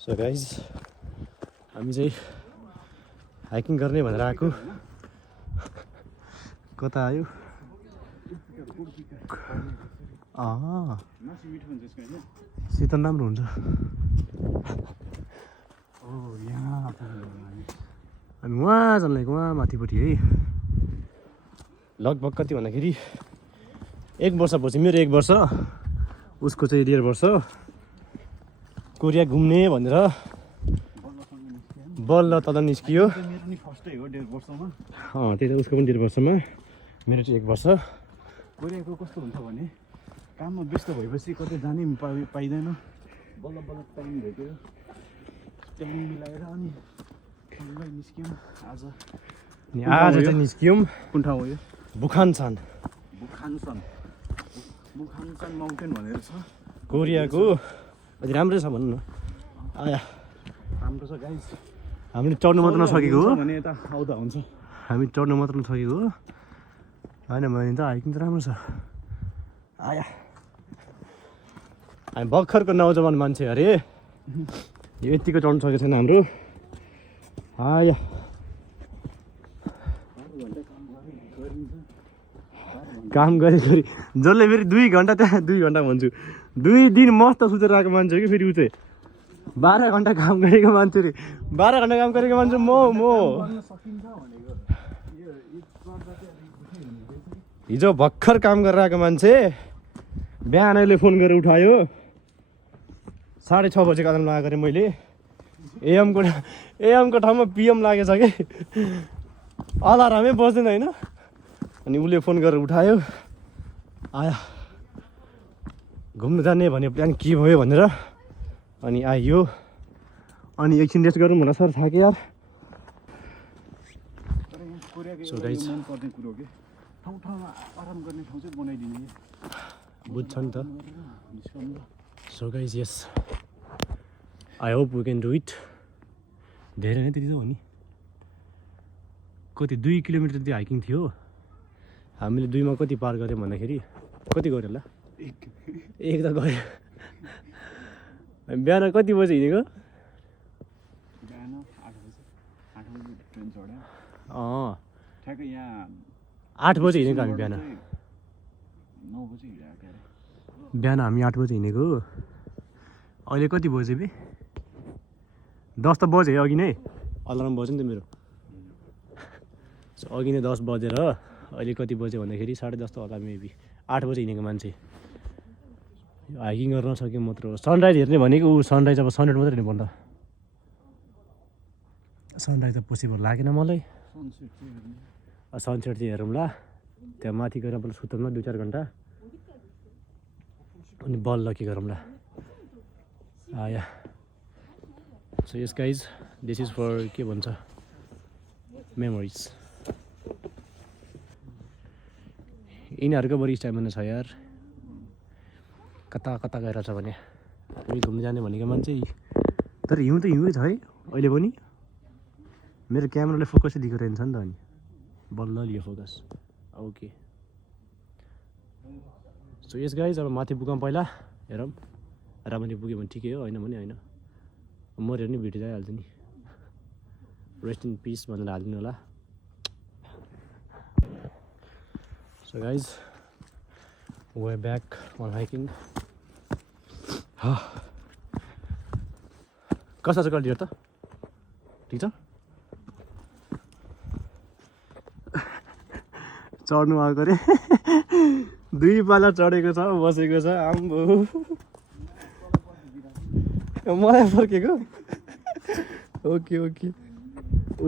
So guys हामी चाहिँ hiking गर्ने भनेर आएको कता आयो शीतल राम्रो हुन्छ हामी वहाँ जान लागेको वहाँ माथिपट्टि है लगभग कति भन्दाखेरि 1 वर्षपछि मेरो 1 वर्ष उसको चाहिँ 1.5 वर्ष कोरिया घुम्ने भनेर बल्ल तल निस्कियो त्यही त उसको पनि 1.5 वर्षमा मेरो चाहिँ 1 वर्ष कोरियाको कस्तो हुन्छ भने काममा व्यस्त भएपछि कतै जानै पाइँदैन बल्ल बल्ल टाइम भेट्यो टाइम मिलाएर अनि निस्क्यौँ आज चाहिँ निस्क्यौँ कुन ठाउँ हो यो बुखानसान माउन्टेन भनेर छ कोरियाको अलि राम्रै छ भन्नु न आया राम्रो छ गाइस हामीले चढ्नु मात्र नसकेको हो भने यता आउँदा हुन्छ हामी चढ्नु मात्र नसकेको हो होइन भने त हाइकिङ त राम्रो छ आया हामी भर्खरको नौजवान मान्छे अरे यो यतिको चढ्नु सकेको छैन हाम्रो आया काम गरे फेरि जसले फेरि 2 घन्टा त्यहाँ 2 घन्टा भन्छु 2 दिन मस्त सुतेर आएको मान्छे हो कि फेरि ऊ चाहिँ 12 घन्टा काम गरेको मान्छे रे 12 घन्टा काम गरेको मान्छे म हिजो भर्खर काम गरेर आएको मान्छे बिहानैले फोन गरेर उठायो 6:30 बजेको अलार्म लगाएको गरेँ मैले एएमको ठाउँमा पिएम लागेछ कि अलार्मै बज्दैन होइन अनि उसले फोन गरेर उठायो आया घुम्नु जाने भने प्लान के भयो भनेर अनि आइयो अनि एकछिन रेस्ट गरौँ भनेर सर थाक्यो यार सो गाइस मनपर्ने कुरो के ठाउँमा आराम गर्ने ठाउँ चाहिँ बनाइदिने बुझ्छ नि त so guys yes I hope we can do it धेरै नै त्यति त हो नि कति 2 किलोमिटर त्यो हाइकिङ थियो हामीले 2 मा कति पार गऱ्यौँ भन्दाखेरि कति गऱ्यो होला 1 त गयो बिहान कति बजे हिँडेको बिहान 8 बजे ट्रेन चढ्यो ठ्याक्कै यहाँ 8 बजे हिँडेको हामी बिहान 9 बजे हिँडेको बिहान हामी 8 बजे हिँडेको अहिले कति बजे बे 10 त बजे अघि नै अलार्म बज्यो नि त मेरो अघि नै 10 बजेर अहिले कति बज्यो भन्दाखेरि 10:30 त होला मेबी 8 बजे हिँडेको मान्छे हाइकिङ गर्न नसक्यो मात्र हो सनराइज हेर्ने भनेको सनराइज अब सनसेट मात्रै हेर्नु पर्दा सनराइज त पोसिबल लागेन मलाई सनसेट चाहिँ हेरौँ ला त्यहाँ माथि गएर बल्ल सुतौँ न 2-4 घन्टा अनि बल्ल के गरौँ ला आया so yes guys this is for के भन्छ मेमोरिज यिनीहरूको बढी स्ट्यामिना छ यार कता कता गएर छ भने हामी घुम्नु जाने भनेको मान्छे तर हिउँ त हिउँै छ है अहिले पनि मेरो क्यामेराले फोकसै दिएको रहन्छ नि त अनि बल्ल लियो focus okay so yes guys अब माथि पुगौँ पहिला हेरौँ राम्ररी पुग्यो भने ठिकै हो होइन भने होइन मऱ्यो नि भिडियो जाइहाल्छ नि रेस्ट इन पिस भनेर हालिदिनु होला so guys we're back on hiking कस्तो छ कल्टियर त ठिक छ चढ्नु आएको अरे 2 पाला चढेको छ बसेको छ आम्बो मलाई फर्केको ओके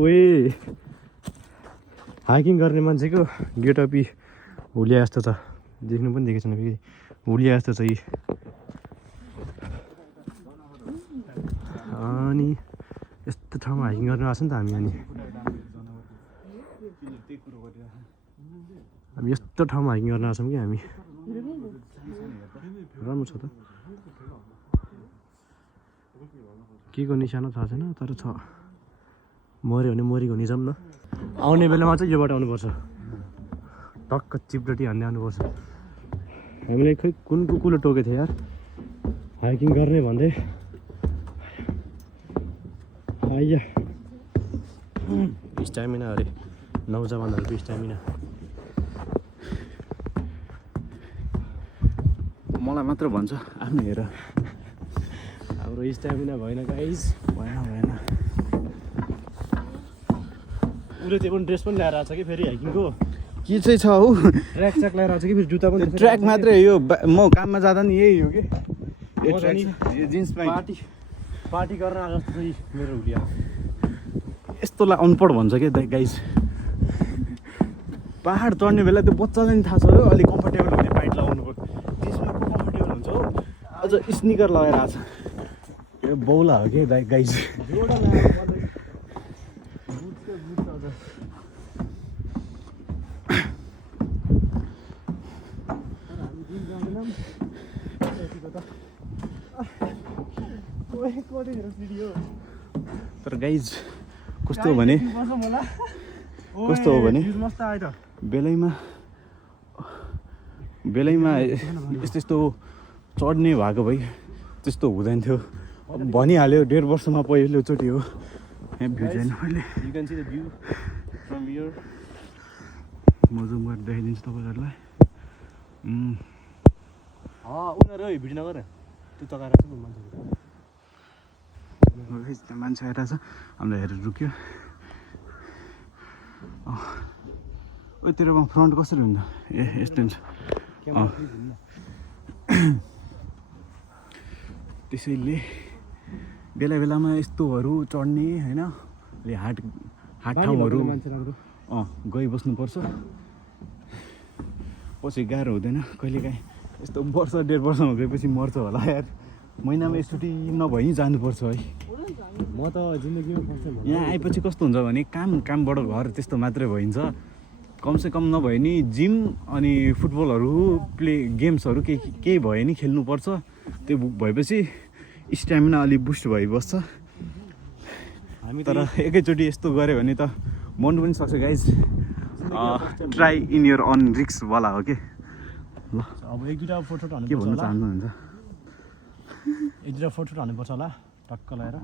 ओए हाइकिङ गर्ने मान्छेको गेटअपी हुलिया जस्तो छ देख्नु पनि देखेको छैन फेरि हुलिया जस्तो छ यी अनि यस्तो ठाउँमा हाइकिङ गर्न आएको छ नि त हामी यस्तो ठाउँमा हाइकिङ गर्न आएको छौँ कि हामी राम्रो छ त के को निशाना थाहा छैन तर छ मऱ्यो भने मरिको हुने जाऊँ न आउने बेलामा चाहिँ यो बाटो आउनुपर्छ टक्क चिपडटी हान्दै आउनुपर्छ हामीले खै कुन कुकुरले टोकेको थियो यार हाइकिङ गर्ने भन्दै आइया स्ट्यामिना अरे नौजवानहरूको स्ट्यामिना मलाई मात्र भन्छ आफ्नो हेर हाम्रो स्ट्यामिना भएन गाइस भएन उसले त्यो पनि ड्रेस पनि ल्याएर आएको छ कि फेरि हाइकिङको के चाहिँ छ हौ ट्र्याक च्याक ल्याएर आएको छ कि फेरि जुत्ता पनि ट्र्याक मात्रै यो म काममा जाँदा नि यही हो कि यो ट्र्याक यो जिन्स प्यान्ट पार्टी गर्न आएको जस्तो चाहिँ मेरो हुलिया यस्तोलाई अनपढ भन्छ क्या गाइस पहाड चढ्ने बेला त्यो बच्चालाई नि थाहा छ हो अलिक कम्फर्टेबल हुने पाइट लगाउनु पर्छ त्यसमा पो कम्फर्टेबल हुन्छ हो अझ स्निकर लगाएर आएको छ यो बौला हो कि गाइस तर गाइज कस्तो हो भने बेलैमा यस्तो चढ्ने भएको भइ त्यस्तो हुँदैन थियो अब भनिहाल्यो 1.5 वर्षमा पहिलोचोटि हो यहाँ भ्यू छैन मैले म जुम गरेर देखाइदिन्छु तपाईँहरूलाई उनीहरू भिडियो नगर त्यो तगाएर छ मान्छे मान्छे आइरहेको छ हामीलाई हेरेर रुक्यो ओतिरमा फ्रन्ट कसरी हुन्छ ए यस्तो हुन्छ त्यसैले बेला बेलामा यस्तोहरू चढ्ने होइन हाट ठाउँहरू गइबस्नुपर्छ पछि गाह्रो हुँदैन कहिलेकाहीँ यस्तो वर्ष 1.5 वर्षमा गएपछि मर्छ होला यार महिनामा एकचोटि नभई जानुपर्छ है म त जिन्दगीमा यहाँ आएपछि कस्तो हुन्छ भने कामबाट घर त्यस्तो मात्रै भइन्छ कमसेकम नभए नि जिम अनि फुटबलहरू गेम्सहरू केही भयो नि खेल्नुपर्छ त्यो भएपछि स्ट्यामिना अलिक बुस्ट भइबस्छ तर एकैचोटि यस्तो गऱ्यो भने त मर्नु पनि सक्छ guys try in your own रिक्सवाला हो कि ल अब 1-2 फोटो हाल्नु के भन्न चाहनुहुन्छ 1-2 फोटो हाल्नुपर्छ होला टक्क लगाएर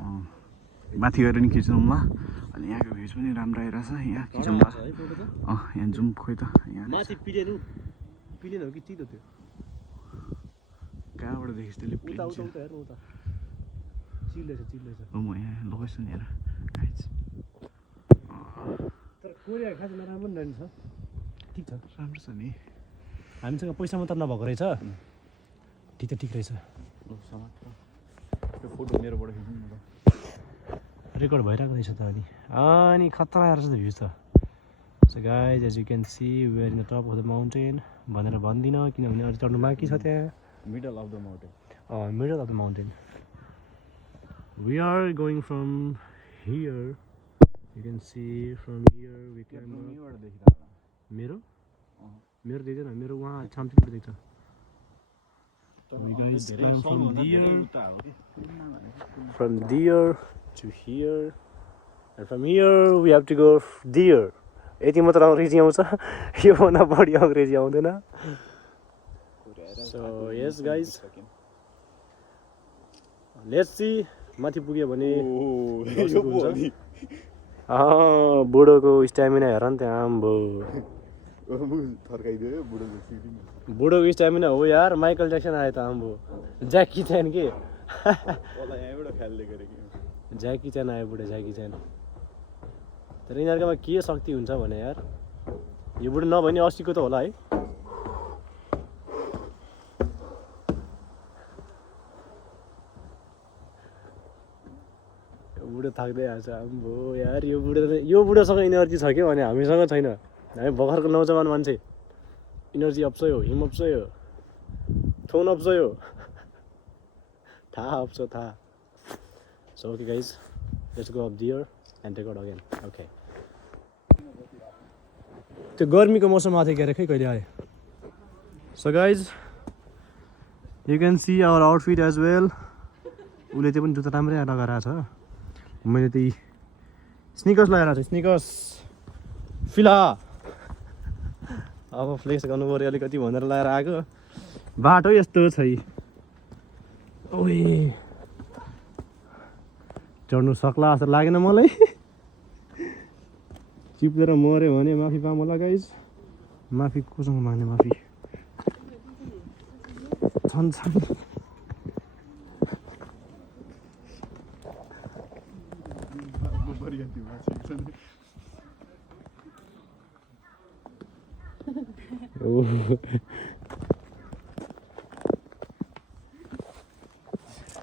माथि गएर नि खिचौँ ल अनि यहाँको भ्युज पनि राम्रो आइरहेछ यहाँ खिचौँ ल यहाँ जाउँ खोइ त यहाँ माथि पिलेन हो कि चितो त्यो कहाँबाट देखिस् त्यसले उता हेर्नु उता चिल्दैछ म यहाँ लोकेसन हेर तर कोरिया खास नराम्रो पनि छ ठिक छ राम्रो छ नि हामीसँग पैसा मात्र नभएको रहेछ ठिक रहेछ त्यो फोटो मेरोबाट खिच्नु न रेकर्ड भइरहेको रहेछ त अनि खतरा आएर छ त भ्यू त so guys as you can see we are in the top of the mountain भनेर भन्दिनँ किनभने अझै चढ्नु बाँकी छ त्यहाँ middle of the mountain we are going from here you can see from here we can मेरो देख्दैन मेरो वहाँ छामछिमबाट देख्छ We guys climb from there to here and from here we have to go there. यति मात्र अङ्ग्रेजी आउँछ यो भन्दा बढी अङ्ग्रेजी आउँदैन So yes guys, let's see माथि पुग्यो भने बुढोको स्ट्यामिना हेर नि त्यहाँ आम्बो बुढोको स्ट्यामिना हो यार माइकल ज्याक्सन आयो त आम्बो ज्याकी चैन के ज्याकी चैन आयो बुढो ज्याकी चैन तर यिनीहरूकोमा के शक्ति हुन्छ भने यार यो बुढो नभए नि 80 को त होला है बुढो थाक्दै आएको छ आम्बो यार यो बुढोसँग इनर्जी छ कि भने हामीसँग छैन हामी भर्खरको नौजवान मान्छे इनर्जी अप्सै हो हिम अप्सै हो थोन अप्सै हो थाहा अप्छ थाहा so okay guys let's go up there and take out again okay त्यो गर्मीको मौसम आएको थियो खै कहिले आयो so guys you can see our outfit as well उसले त्यो पनि जुत्ता राम्रै लगाएर आएको छ मैले त्यही स्निकर्स लगाएर आएको छु स्निकर्स फिला अब फ्लेक्स गर्नु पऱ्यो अलिकति भनेर लगाएर आएको बाटो यस्तो छ चढ्नु सक्ला जस्तो लागेन मलाई चिप्लेर मऱ्यो भने माफी पाऊँ होला गाइज माफी कोसँग माग्ने माफी छन्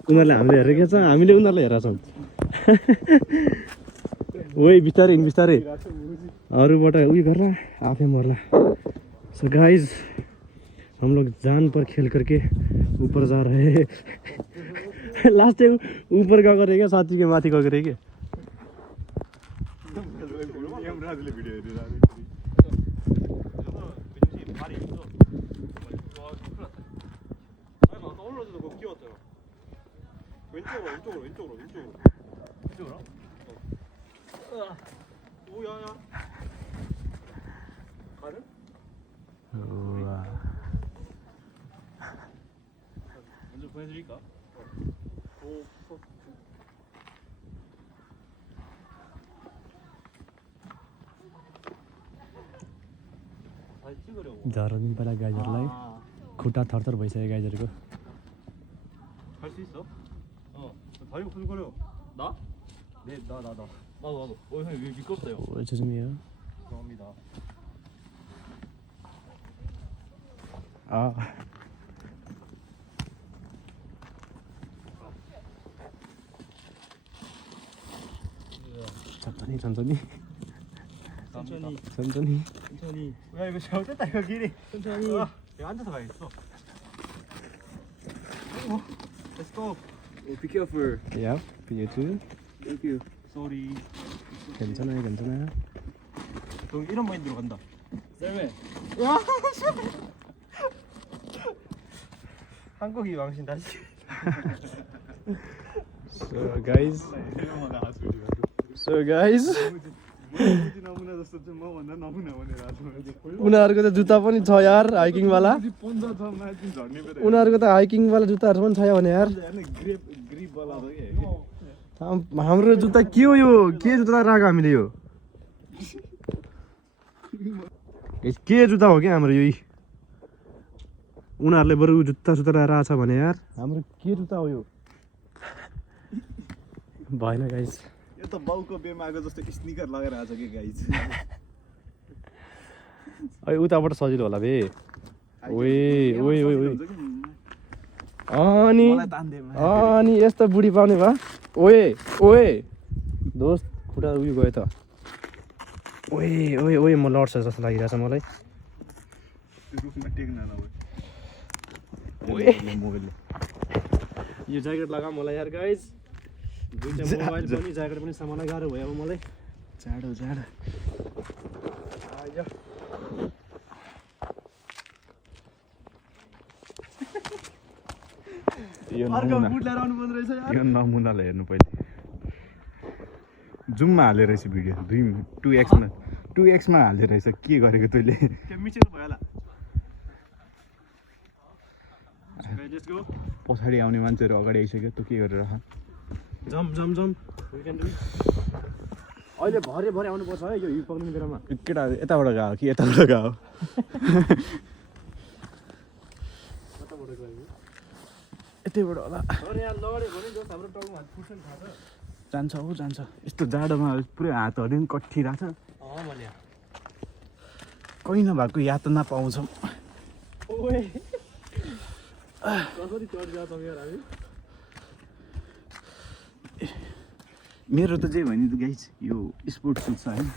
उनीहरूले हामीले हेरेको छ हामीले उनीहरूलाई हेरेका छौँ ओइ बिस्तारै बिस्तारै अरूबाट उयो गरेर आफै मर्ला सो गाइज हम लोग जान पर खेल करके ऊपर जा रहे हैं लास्ट टाइम ऊपर गएको रहेछ क्या साथीको माथि गएको रहेछ क्या 먼저 보여드릴까? ज्वरो दिन पहिला गाईहरूलाई खुट्टा थरथर भइसक्यो गाईहरूको 갈 수 있어? 다리가 후들거려. 나? 네, 나도. 형님 왜 미끄럽대요? 죄송해요 죄송합니다. 천천히 천천히. 야 이거 잘못됐다 이거 길이. 천천히. 내가 앉아서 가야겠어. Let's go. Be careful. Yep, you too. Thank you. Sorry. 괜찮아요 형 이런 마인드로 간다. 셀메. 한국이 왕신 다시. So guys उनीहरूको त जुत्ता पनि छ यार हाइकिङवाला उनीहरूको त हाइकिङवाला जुत्ताहरू पनि छ भने यार हाम्रो जुत्ता के हो यो के जुत्ता राख्यो हामीले यो के जुत्ता हो क्या हाम्रो यो उनीहरूले बरु जुत्ता लगाएर आएको छ भने यार हाम्रो के जुत्ता हो यो भएन गाइस यो त बाउको बेमाको जस्तो स्निकर लगाएर आछ के गाइस अहिले उताबाट सजिलो होला बे अनि यस्तो बुढी पाउने भा ओए दोस्त खुट्टा उयो गयो त ओए म लड्छ जस्तो लागिरहेछ मलाई यो ज्याकेट लगा मलाई यार गाइस दुईटा मोबाइल पनि ज्याकेट पनि सामानलाई गाह्रो भयो अब मलाई जाडो यो नमुनालाई हेर्नु पहिले जुममा हाले रहेछ भिडियो 2x मा हाले रहेछ के गरेको तैँले पछाडि आउने मान्छेहरू अगाडि आइसक्यो तँ के गरेर जम अहिले भरे आउनुपर्छ है यो हिल पक्रिने बेलामा केटा यताबाट गयो कि यताबाट गयो यतैबाट होला जान्छ यस्तो जाडोमा पुरै हातहरू पनि कठिरहेछ कहीँ नभएको यातना पाउँछौँ मेरो त जे भने गाइस यो स्पोर्ट सुज छ होइन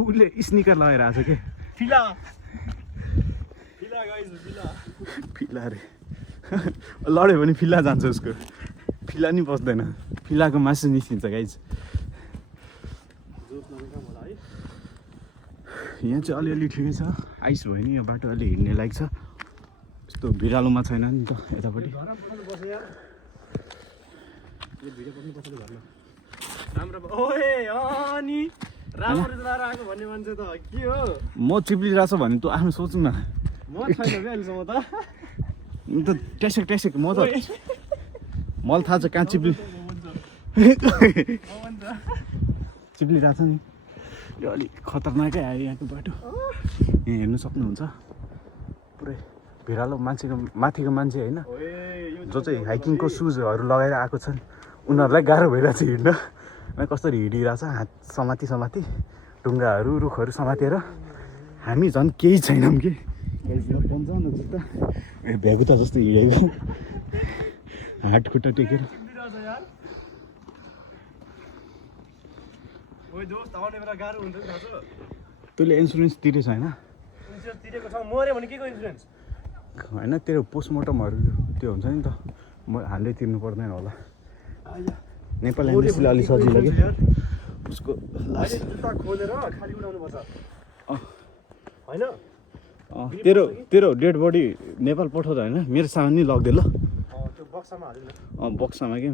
उसले स्निकर लगाएर आएको छ क्या फिला अरे लड्यो भने फिला जान्छ उसको फिला नि बस्दैन फिलाको मासु निस्किन्छ गाइस यहाँ चाहिँ अलिअलि ठिकै छ आइस भयो नि यो बाटो अलि हिँड्ने लायक छ यस्तो भिरालोमा छैन नि त यतापट्टि म चिप्लिरहेको छ भने तँ आफ्नो सोच न टेसेक म त मलाई थाहा छ कहाँ चिप्ली चिप्लिरहेको छ नि यो अलिक खतरनाकै आयो यहाँको बाटो यहाँ हेर्नु सक्नुहुन्छ पुरै भिरालो मान्छेको माथिको मान्छे होइन जो चाहिँ हाइकिङको सुजहरू लगाएर आएको छन् उनीहरूलाई गाह्रो भइरहेको छ हिँड्न कसरी हिँडिरहेको छ हात समाती समाती ढुङ्गाहरू रुखहरू समातेर हामी झन् केही छैनौँ कि 55 जुत्ता भ्यागुता जस्तो हिँडेको हात खुट्टा टेकेर तैँले इन्सुरेन्स तिरेछ होइन होइन तेरो पोस्टमर्टमहरू त्यो हुन्छ नि त हालै तिर्नु पर्दैन होला नेपाल इन्डस्ट्रीले अलिक सजिलो कि उसको तेरो डेड बडी नेपाल पठाउँछ होइन मेरो सामान नि लगिदियो ल बक्सामा के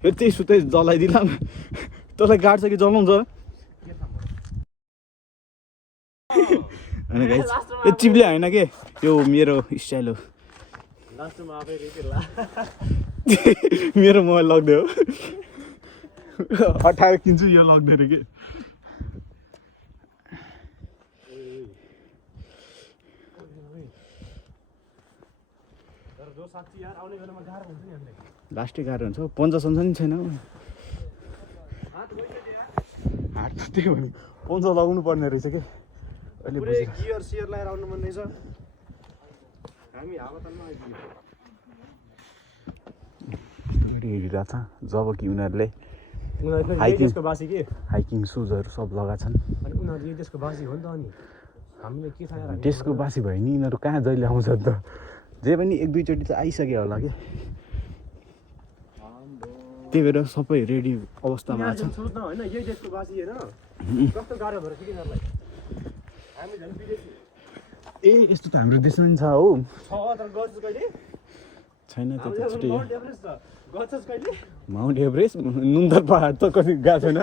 फेरि त्यही सुत्दै जलाइदिला तँलाई गाड्छ कि जलाउँछ होइन गाइस यो चिप्ले होइन के यो मेरो स्टाइल हो मेरो मोबाइल लगिदियो हटाएर किन्छु यो लगिदिएर कि लास्टै गाह्रो हुन्छ पन्जा सन्जा नि छैन हाट त त्यही भने पन्जा लगाउनु पर्ने रहेछ कि अहिले गियर सियर लगाएर आउनु मन रहेछ हामी हावातालमा हिँडिरहेको छ जब कि उनीहरूले हाइकिङ सुजहरू सब लगाएको छन् उनीहरू देशको बासी हो नि त अनि हामीले के थाहा देशको बासी भयो नि यिनीहरू कहाँ जहिले आउँछ त जे पनि एक दुईचोटि त आइसक्यो होला कि त्यही भएर सबै रेडी अवस्थामा छ होइन यही देशको बासी होइन कस्तो गाह्रो भएर किनहरूलाई हामी झन् विदेशी ए यस्तो त हाम्रो देशमा नि छ हो तर गर्छस् कहिले छैन त्यो त छुट्टै माउन्ट एभरेस्ट त गर्छस् कहिले माउन्ट एभरेस्ट नुन्दर पहाड त कति गएको छैन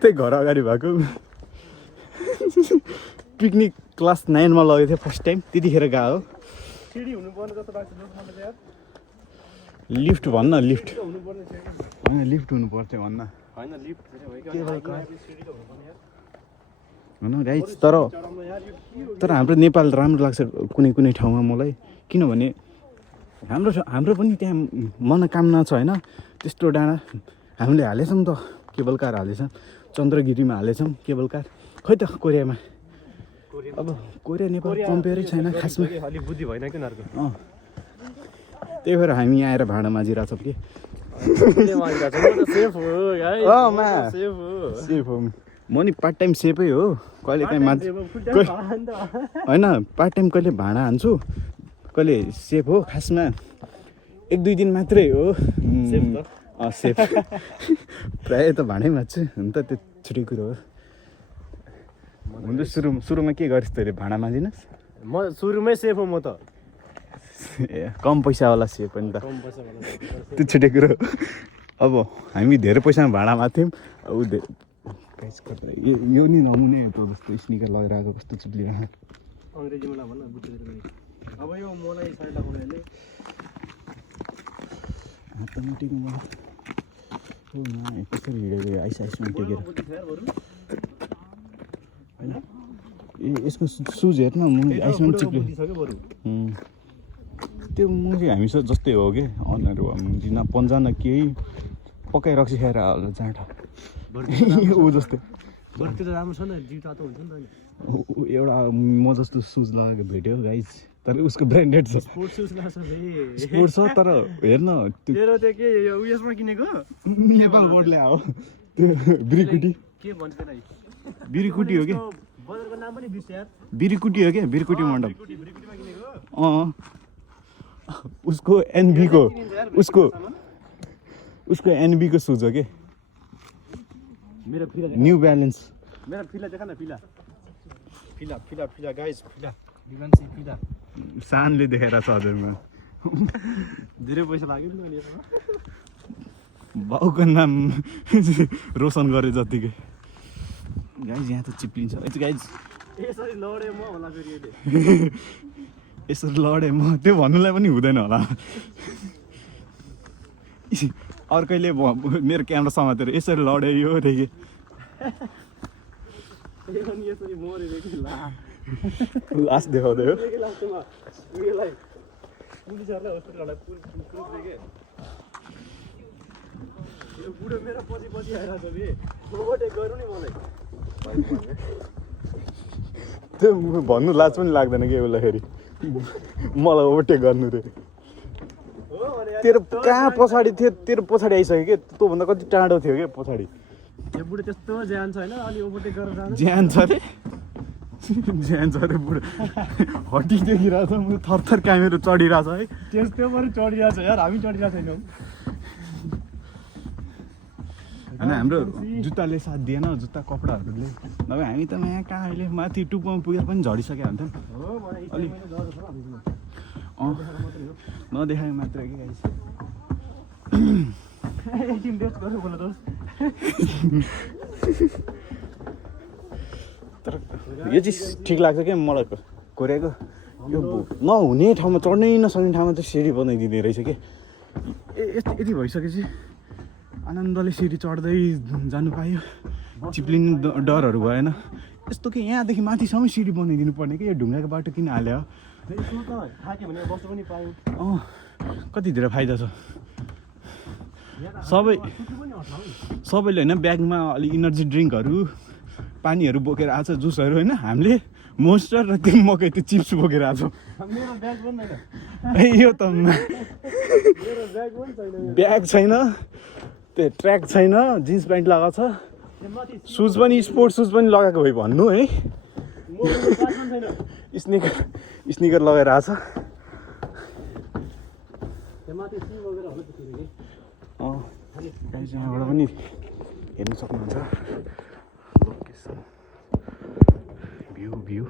त्यही घर अगाडि भएको पिकनिक क्लास 9मा लगेको थियो फर्स्ट टाइम त्यतिखेर गएको हो सिडी हुनुपर्ने जस्तो लाग्छ मलाई त यार लिफ्ट भन्न लिफ्ट हुनुपर्ने थियो होइन लिफ्ट हुनु पर्थ्यो भन्न होइन लिफ्ट होइन गाइस तर हाम्रो नेपाल राम्रो लाग्छ कुनै कुनै ठाउँमा मलाई किनभने हाम्रो पनि त्यहाँ मनोकामना छ होइन त्यस्तो डाँडा हामीले हालेछौँ त केबल कार हालेछौँ चन्द्रगिरीमा हालेछौँ केबल कार खै त कोरियामा अब कोरिया नेपाल कम्पेयरै छैन खासमा अलिक बुद्धि भएन कि उनीहरूको त्यही भएर हामी यहाँ आएर भाँडा माझिरहेछौँ कि सेफ हो म नि पार्ट टाइम सेफै हो कहिले काहीँ होइन पार्ट टाइम कहिले भाँडा हान्छु कहिले सेफ हो खासमा 1-2 दिन मात्रै हो सेफ प्रायः त भाँडै माझ्छु हुन त त्यो छुट्टै कुरो हो हुन्छ सुरुमा के गरिस् तैँले भाँडा माझिनस् म सुरुमै सेफ हो म त ए कम पैसावाला सेफ पनि त त्यो छुट्टै कुरो अब हामी धेरै पैसामा भाँडा माझ्थ्यौँ अब यो नि नमुने त जस्तो स्निकर लगेर आएको कस्तो चिप्लिरहेको अङ्ग्रेजीमा भन्न बुझ्दैन अब यो मलाई साइड लगाउनेले हातमा टेक्नु कसरी हिँडेको आइसमा टेकेर होइन ए यसको सुज हेर्न म आइसमा चिप्ले त्यो मुजी हामी जस्तै हो कि अनुहार न पन्जा न केही पकाइ रक्सी खाएर होला जाँड ऊ जस्तै त्यो त राम्रो छ नि जिउ तातो हुन्छ नि त एउटा म जस्तो सुज लगाएको भेट्यो गाइज तर उसको ब्रान्डेड छ स्पोर्ट्स सुज लाग्छ स्पोर्ट्स छ तर हेर्न तेरो त्यो के उयसमा किनेको नेपाल बोर्डले हो त्यो बिरिकुटी के भन्छ त्यसलाई बिरिकुटी हो कि बजारको नाम पनि बिर्स यार बिरिकुटी हो क्या बिरिकुटी मण्डप बिरिकुटीमा किनेको उसको एनबीको उसको एनबीको सुज हो कि मेरो फिला न्यू ब्यालेन्स मेरो फिला देखा न फिला गाइस फिला डिमान्सी फिला सानले देखेर छ हजुरमा धेरै पैसा लाग्यो नि त यसमा बाउको नाम रोशन गरे जतिकै गाइज यहाँ त चिप्लिन्छ गाइज यसरी लडे म होला फेरि अहिले यसरी लडे म त्यो भन्नुलाई पनि हुँदैन होला अर्कैले मेरो क्यामेरा समातेर यसरी लड्यो रे कि लास्ट देखाउँदै हो बुढो मेरो पछि पछि आइरहेको छ ओभरटेक गर्नु नि मलाई त्यो भन्नु लाज पनि लाग्दैन कि उसलाई फेरि मलाई ओभरटेक गर्नु रे तेरो कहाँ पछाडि थियो तेरो पछाडि आइसक्यो कि तँभन्दा कति टाढो थियो कि पछाडि यो बुढो त्यस्तो ज्यान छ होइन अलि ओभरटेक गरेर जानु ज्यान छ रे ज्यान छ रे बुढो हड्डी देखिरहेको छ म थरथर क्यामेरा चढिरहेको छ है त्यस्तो पनि चढिरहेको छ यार हामी चढिरहेको छैनौँ होइन हाम्रो जुत्ताले साथ दिएन जुत्ता कपडाहरूले नभए हामी त यहाँ कहाँ अहिले माथि टुप्पोमा पुगेर पनि झडिसक्यो हुन्थ्यो नि नदेखायो मात्र कि गाइस एकछिन रेस्ट गर्नु बोल दोस्त तर यो चिज ठिक लाग्छ क्या मलाई कोरियाको यो नहुने ठाउँमा चढ्नै नसक्ने ठाउँमा चाहिँ सिँढी बनाइदिँदो रहेछ कि यति भइसकेपछि आनन्दले सिँढी चढ्दै जानु पायो चिप्लिने डरहरू भएन यस्तो कि यहाँदेखि माथिसम्म सिँढी बनाइदिनु पर्ने कि यो ढुङ्गाको बाटो किन हाल्यो थाक्यो भने बस्नु पनि पायौँ कति धेरै फाइदा छ सबैले होइन ब्यागमा अलिक इनर्जी ड्रिङ्कहरू पानीहरू बोकेर आएको छ जुसहरू होइन हामीले मोस्टर र त्यो मकै त्यो चिप्स बोकेर आएको मेरो ब्याग पनि छैन यो त मेरो ब्याग पनि छैन ब्याग छैन त्यो ट्र्याक छैन जिन्स प्यान्ट लगाएको छ सुज पनि स्पोर्ट्स सुज पनि लगाएको भए भन्नु है स्निकर लगाएर आएको छ यहाँबाट पनि हेर्नु सक्नुहुन्छ लोकेसन भ्यू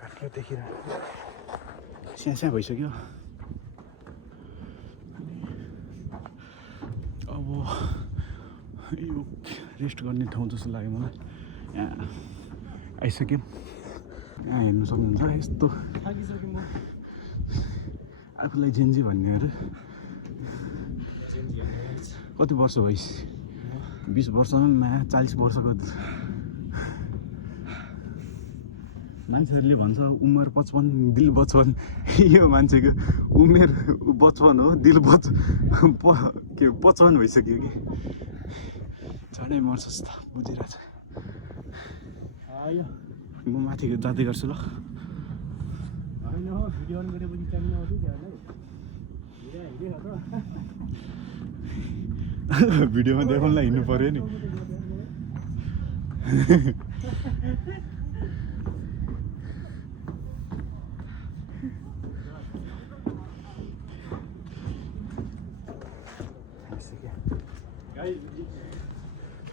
राम्रो देखिरहेको स्याहाँ भइसक्यो अब यो रेस्ट गर्ने ठाउँ जस्तो लाग्यो मलाई यहाँ आइसक्यो यहाँ हेर्नु सक्नुहुन्छ यस्तो आफूलाई जेन्जी भन्नेहरू कति वर्ष भइस 20 वर्षमा 40 वर्षको मान्छेहरूले भन्छ उमेर 55 दिल बचपन यो मान्छेको उमेर बचपन हो दिल के 55 भइसक्यो कि झन्डै मर्छ जस्तो बुझिरहेछ म माथि जाँदै गर्छु ल भिडियोमा देखाउनलाई हिँड्नु पर्यो नि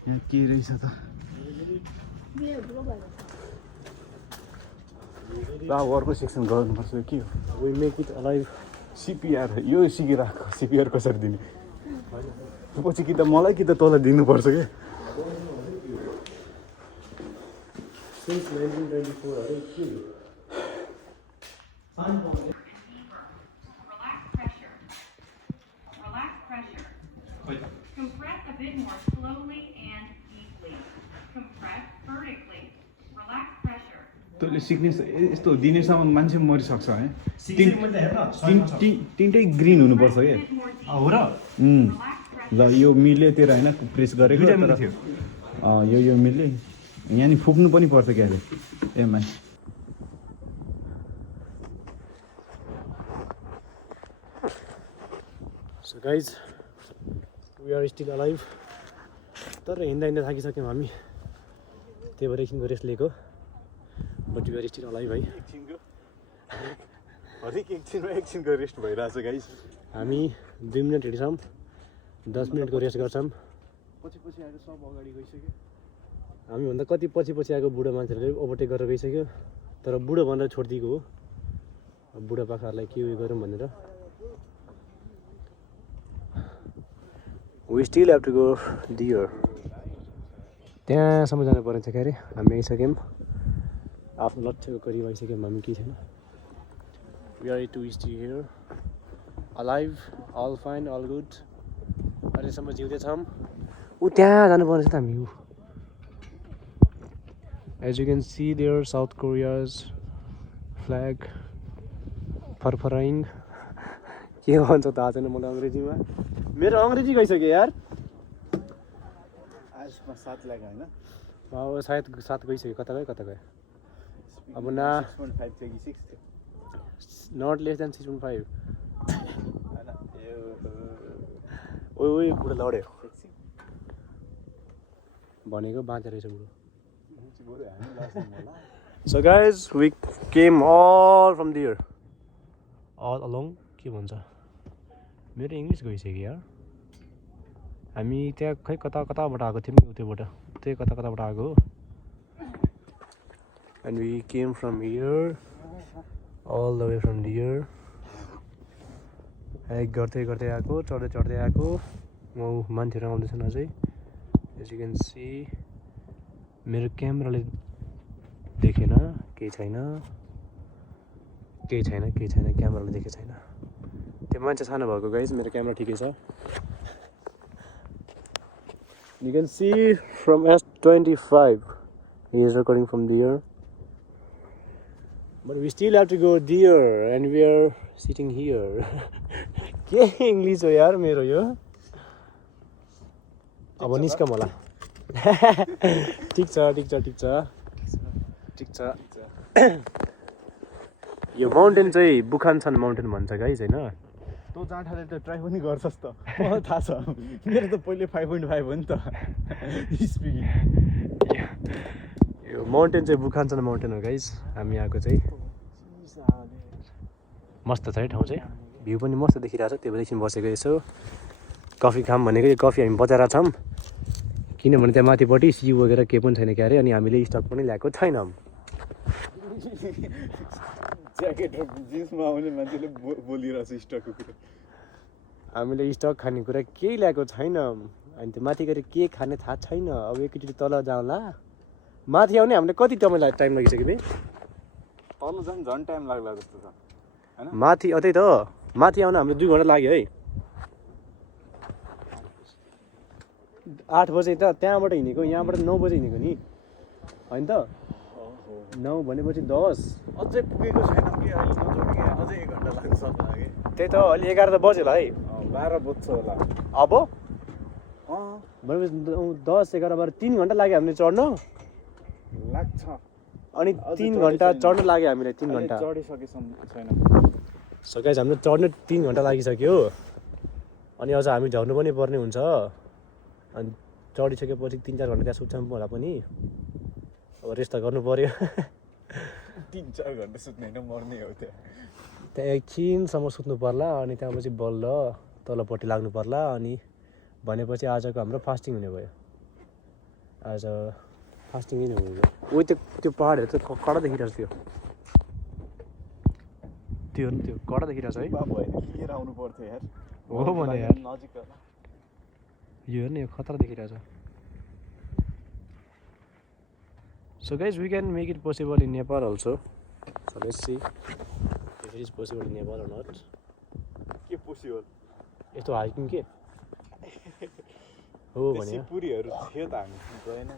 यहाँ के रहेछ त अर्को सेक्सन गर्नुपर्छ के हो we make it alive CPR यो सिकिरहेको सिपिआर कसरी दिने पछि कि त मलाई कि त तँलाई दिनुपर्छ क्या सिन्स 1924 अरे के Compress a bit more slowly and deeply. Compress vertically. Relax pressure. तैँले सिक्ने यस्तो दिनेसम्म मान्छे मरिसक्छ है तिनटै ग्रिन हुनुपर्छ क्या हो र ल यो मिल्यो तेरो होइन प्रेस गरेको तर यो मिल्यो यहाँ नि फुक्नु पनि पर्छ क्या अरे एमा so guys we are still alive तर हिँड्दा हिँड्दा थाकिसक्यौँ हामी त्यही भएर एकछिनको रेस्ट लिएको but we are still alive है हरेक एकछिनको रेस्ट भइरहेछ गाइस हामी 2 मिनट हिँड्छौँ 10 मिनटको रेस्ट गर्छौँ पछि आएर सब अगाडि गइसक्यो हामीभन्दा कति पछि आएको बुढो मान्छेहरूले ओभरटेक गरेर गइसक्यो तर बुढो भनेर छोडिदिएको हो बुढापाकाहरूलाई के उयो गरौँ भनेर we still have to go there त्यहाँसम्म जानु पर्ने छ क्या अरे हामी आइसक्यौँ आफ्नो लक्ष्यको करिब आइसक्यौँ हामी केही छैन we are to stay here alive all fine all good अहिलेसम्म जिउँदै छौँ ऊ त्यहाँ जानुपर्ने छ त हामी as you can see there South Korea's flag फरफराइङ के भन्छ थाहा छैन मलाई अङ्ग्रेजीमा मेरो अङ्ग्रेजी गइसक्यो यार आजमा 7 लाग्यो होइन अब सायद 7 गइसक्यो कता गयो अब ना 6.5 थियो कि 6 थियो नट लेस देन 6.5 ओइ बुढो लड्यो भनेको बाँचेर रहेछ बुढो So guys, we came all from there. All along के भन्छ मेरो इङ्ग्लिस गइसक्यो यार हामी त्यहाँ खै कताबाट आएको थियौँ उतैबाट कताबाट आएको हो and we came from here all the way from there hike गर्दै आएको चढ्दै आएको मान्छेहरू आउँदैछन् अझै as you can see मेरो क्यामेराले देखेन केही छैन क्यामेराले देखेको छैन त्यो मान्छे सानो भएको गाइज मेरो क्यामेरा ठिकै छ you can see from S25 he is recording from there but we still have to go there and we are sitting here के इङ्ग्लिस हो यार मेरो यो अब निस्कम होला ठिक छ यो माउन्टेन चाहिँ बुखानसान माउन्टेन भन्छ गाइज होइन तँ जाँठाले त ट्राई पनि गर्छस् त मलाई थाहा छ मेरो त पहिले 5.5 हो नि त स्पिकिङ यो माउन्टेन चाहिँ बुखानसान माउन्टेन हो गाइज हामी आएको चाहिँ मस्त छ है ठाउँ चाहिँ भ्यू पनि मस्त देखिरहेको छ त्यो भएर एकछिन बसेको यसो कफी खाम भनेको यो कफी हामी बजाएर छौँ किनभने त्यहाँ माथिपट्टि सिउ वगेर केही पनि छैन क्यारे अनि हामीले स्टक पनि ल्याएको छैनौँ ज्याकेट र जिन्समा आउने मान्छेले बोलिरहेछ स्टकको कुरा हामीले स्टक खाने कुरा केही ल्याएको छैनौँ अनि त्यो माथि गएर के खाने थाहा छैन अब एकैचोटि तल जाउँला माथि आउने हामीले कति तपाईँलाई टाइम लागिसक्यो नि तल झन् टाइम लाग्ला जस्तो छ हैन माथि त्यही त माथि आउन हामीले 2 घन्टा लाग्यो है 8 बजे त त्यहाँबाट हिँडेको यहाँबाट 9 बजे हिँडेको नि होइन त 9 भनेपछि 10 अझै पुगेको छैन कि अहिले नजोडिके अझै 1 घन्टा लाग्छ लाग्यो त्यही त अहिले 11 त बज्यो होला है 12 बज्छ होला अब भनेपछि 10 11 12 3 घन्टा लाग्यो हामीले चढ्न लाग्छ अनि 3 घन्टा चढ्न लाग्यो हामीलाई 3 घन्टा चढिसकेसम्म छैन सो गाइस हामीले चढ्न 3 घन्टा लागिसक्यो अनि अझ हामी झर्नु पनि पर्ने हुन्छ अनि चढिसकेपछि 3-4 घन्टा त्यहाँ सुत्छौँ होला पनि अब रेस्ट त गर्नु पर्यो 3-4 घन्टा सुत्ने होइन मर्ने हो त्यहाँ एकछिनसम्म सुत्नु पर्ला अनि त्यहाँपछि बल्ल तलपट्टि लाग्नु पर्ला अनि भनेपछि आजको हाम्रो फास्टिङ हुने भयो आज फास्टिङ नै हुने भयो उही त्यो पहाडहरू त कडा देखिरहेको थियो त्यो कडा देखिरहेको छ है बाबु होइन लिएर आउनु पर्थ्यो यार हो भने यार नजिक होला यो हेर्नु यो खतरा देखिरहेछ So guys, we can make it possible in Nepal also. So let's see if it is possible in Nepal or not. के पोसिबल यस्तो हाइकिङ के हो भने पुरीहरू थियो त हामी गएन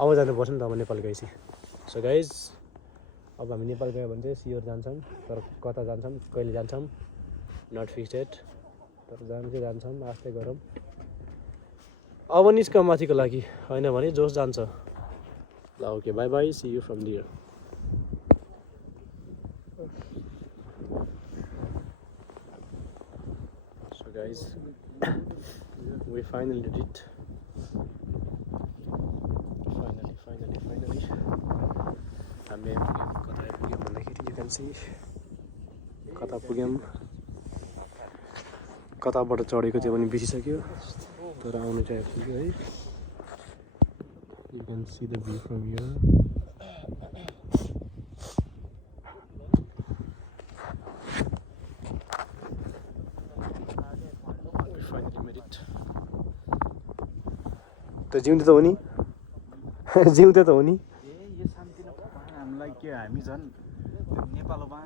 अब जानुपर्छ नि त अब नेपाल गएपछि सो गाइज अब हामी नेपाल गयो भने चाहिँ सियोर जान्छौँ तर कता जान्छौँ कहिले जान्छौँ नट फिक्सेड तर जानु चाहिँ जान्छौँ आस्ते गरौँ अब निस्क माथिको लागि होइन भने जोस जान्छ ल okay bye bye see you from there so guys we finally did it finally हामी कता पुग्यौँ भन्दाखेरि you can see कता पुग्यौँ कताबाट चढेको त्यो पनि बिर्सिसक्यो तर आउनु चाहिँ आइपुग्यो है you can see the view from here we finally made it त जिउँदो त हो नि जिउँदो त हो नि यो शान्तिलाई हामीलाई के हामी झन् नेपालमा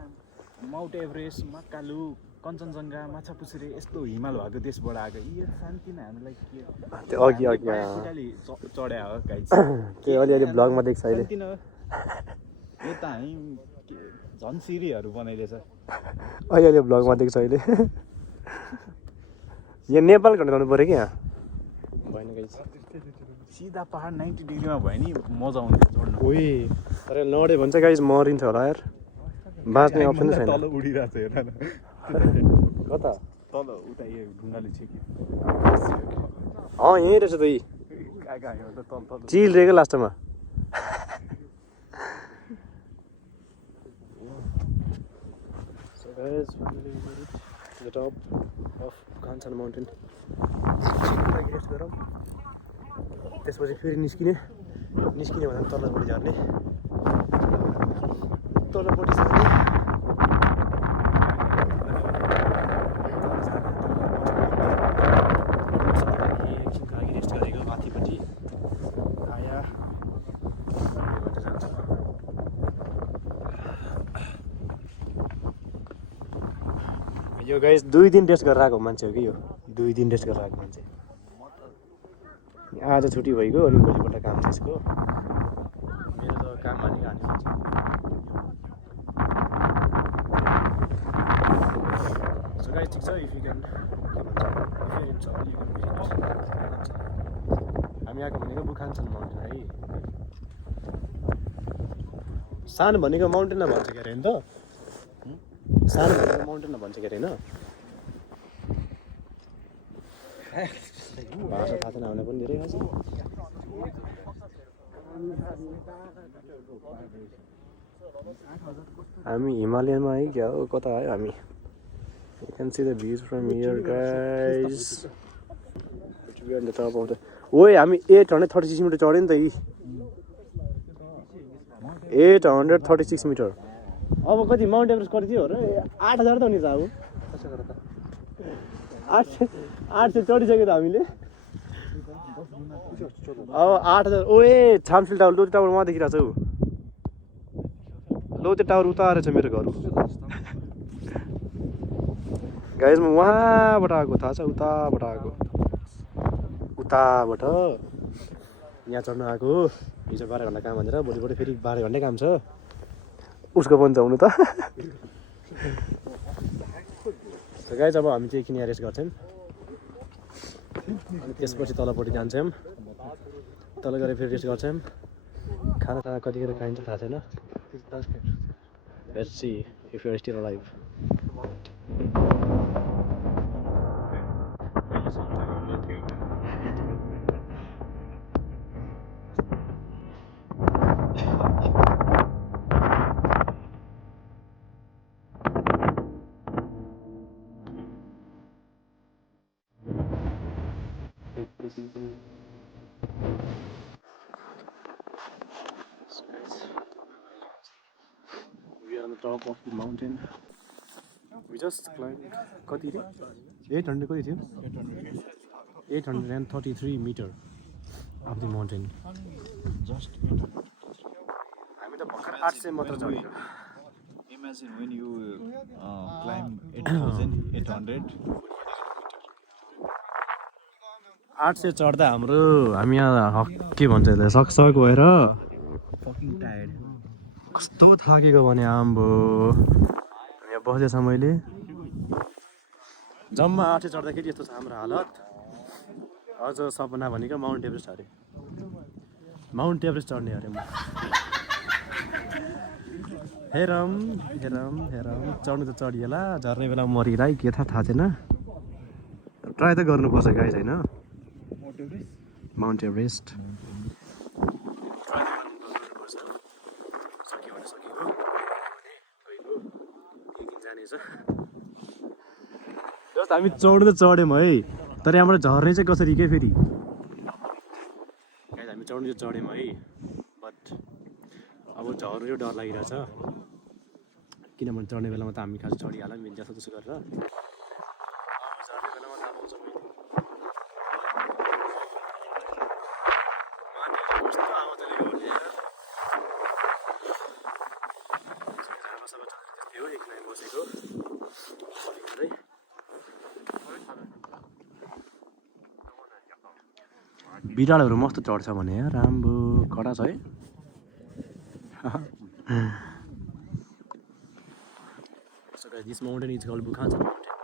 माउन्ट एभरेस्ट मकालु कञ्चनजङ्घा माछापुछ्रे यस्तो हिमाल भएको देशबाट आएको यो शान्ति नै हामीलाई के त्यो अघि खुट्टाले चढ्या हो गाइस त्यो अलिअलि ब्लगमा देख्छ अहिले शान्ति न यो त हामी झन् सिरीहरू बनाइदिएछ अहिले ब्लगमा देख्छ अहिले यहाँ नेपाल घन्टा जानु पऱ्यो कि यहाँ भएन गाइस सिधा पहाड 90 डिग्रीमा भयो नि मजा आउँथ्यो चढ्नु उही तर नडे भन्छ गाइस मरिन्छ होला यार बाँच्ने अप्सन छैन तल उडिरहेको छ हेर न कता तल उता यो ढुङ्गाले छेक्यो यहीँ रहेछ त यी कहाँ यो त तल तल चिल रहेको लास्टमा So guys, finally we made it to the top of Kanchan mountain. त्यसपछि फेरि निस्किने भन्दा तल्लोपट्टि झर्ने तल्लोपट्टि झर्ने एकछिन लागि रेस्ट गरेको माथिपट्टि आया यो गाइस 2 दिन रेस्ट गरेर आएको मान्छे हो कि यो 2 दिन रेस्ट गरेर आएको मान्छे आज छुट्टी भइगयो अनि भोलिपल्ट काम छ यसको मेरो त काम भनेको हानि हुन्छ सो गाइस ठिक छ इफ यु क्यान हामी आएको भनेको बुखानचन माउन्टेन है सानो भनेको माउन्टेनमा भन्छ के अरे नि त सानो भनेको माउन्टेनमा भन्छ के अरे होइन भाषा थाहा छैन हामीलाई पनि धेरै भाषा हामी हिमालयनमा है क्या हो कता आयो हामी You can see the views from here guys we are on the top of the ओए हामी 836 मिटर चढ्यो नि त यी 836 मिटर अब कति माउन्ट एभरेस्ट कति थियो र 8000 त हुने छ अब 800 चढिसक्यो त हामीले अब 8000 ओए छामसिल टावर लोते टावर उहाँ देखिरहेको छ लोते टावर उता रहेछ मेरो घर गाइस म वहाँबाट आएको थाहा छ उताबाट आएको उताबाट यहाँ चढ्नु आएको हिजो 12 घन्टा काम भनेर भोलिपल्ट फेरि 12 घन्टै काम छ उसको पनि त हुनु त गाइस अब हामी चाहिँ एकछिन यहाँ रेस्ट गर्छौँ अनि त्यसपछि तलपट्टि जान्छौँ तल गएर फेरि रेस्ट गर्छौँ खाना कतिखेर खाइन्छ थाहा छैन let's see if you are still alive We are on the top of the mountain. We just climbed 800 कति थियो 833 meter of the mountain. Just हामी त भर्खर 800 मात्र चढ्यो imagine when you climb 8800 800 चढ्दा हामी यहाँ के भन्छ यसलाई सकसक भएर fucking tired कस्तो थाकेको भने आम्बो यहाँ बसेछ मैले जम्मा 800 चढ्दाखेरि यस्तो छ हाम्रो हालत अझ सपना भनेको माउन्ट एभरेस्ट अरे माउन्ट एभरेस्ट चढ्ने अरे म हेरौँ चढ्नु त चढिएला झर्ने बेला मरिएला के थाहा छैन ट्राई त गर्नुपर्छ गाइस होइन माउन्ट एभरेस्ट जस्ट हामी चढ्नु त चढ्यौँ है तर यहाँबाट झर्ने चाहिँ कसरी के फेरि हामी चढ्नु चाहिँ चढ्यौँ है बट अब झर्नु चाहिँ डर लागिरहेछ किनभने चढ्ने बेलामा त हामी खास चढिहाल्यौँ नि जस्तो त्यसो गरेर झर्ने बेलामा थाहा पाउँछ मैले बिरालोहरू मस्त चढ्छ भने यार राम्रो कडा छ है So guys, this mountain is called Bukhansa mountain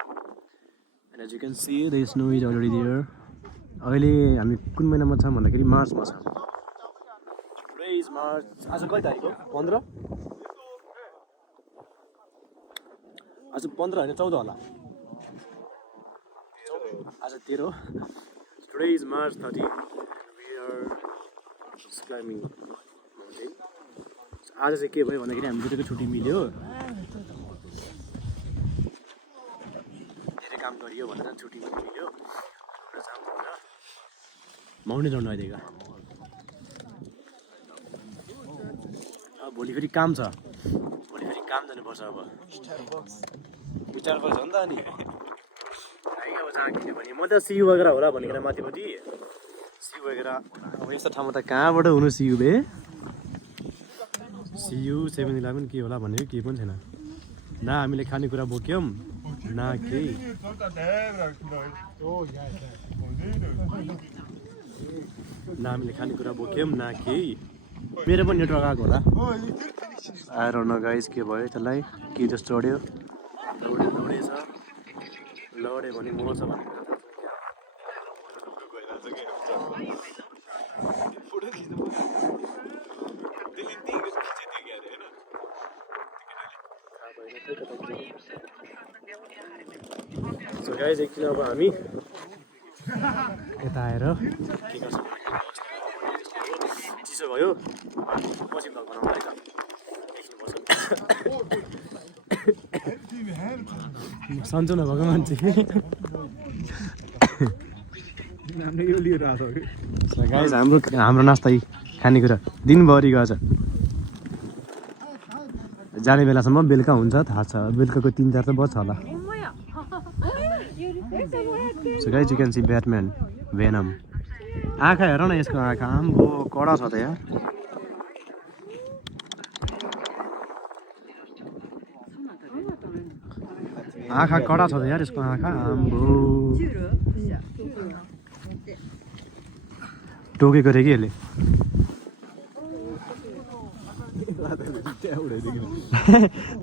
and as you can see the snow is already there. अहिले हामी कुन महिनामा छौँ भन्दाखेरि मार्चमा छौँ. Today is March. आज कति तारिक हो? 15? आज 15 होइन 14 होला. आज 13 हो. Today is March 30. We are climbing mountain. आज चाहिँ के भयो भन्दाखेरि हामी दुईटैको छुट्टी मिल्यो. धेरै काम गरियो भनेर छुट्टी मिल्यो. माउन्टेन चढ्नु आइदिएको. अब भोलि फेरि काम छ. भोलि फेरि काम जानुपर्छ अब. स्टारबक्स हो नि त अनि. अब जहाँ किनभने म त सियु वगेरा होला भनेर माथिपट्टि सियु वगेरा अब यस्तो ठाउँमा त कहाँबाट हुनु सियु बे सियु 7-11 के होला भनेको केही पनि छैन न हामीले खानेकुरा बोक्यौँ न केही न हामीले खानेकुरा बोक्यौँ न केही मेरो पनि नेटवर्क आएको होला आएर न गाइस के भयो त्यसलाई के जस्तो चढ्यो दौडेछ लडे भने मर्छ भने सो गाइस एकछिन अब हामी यता आएर के गर्छौँ चिसो भयो पछि भ्लग बनाउनु है त सन्चो नभएको मान्छे गाइस हाम्रो नास्ता खानेकुरा दिनभरि गएछ जाने बेलासम्म बेलुका हुन्छ थाहा छ बेलुकाको 3-4 त बज्छ होला So guys, you can see Batman, Venom. आँखा हेर न यसको आँखा आम्बो कडा छ त यार आँखा कडा छ त यार यसको आँखा आम्बो टोकेको रे कि यसले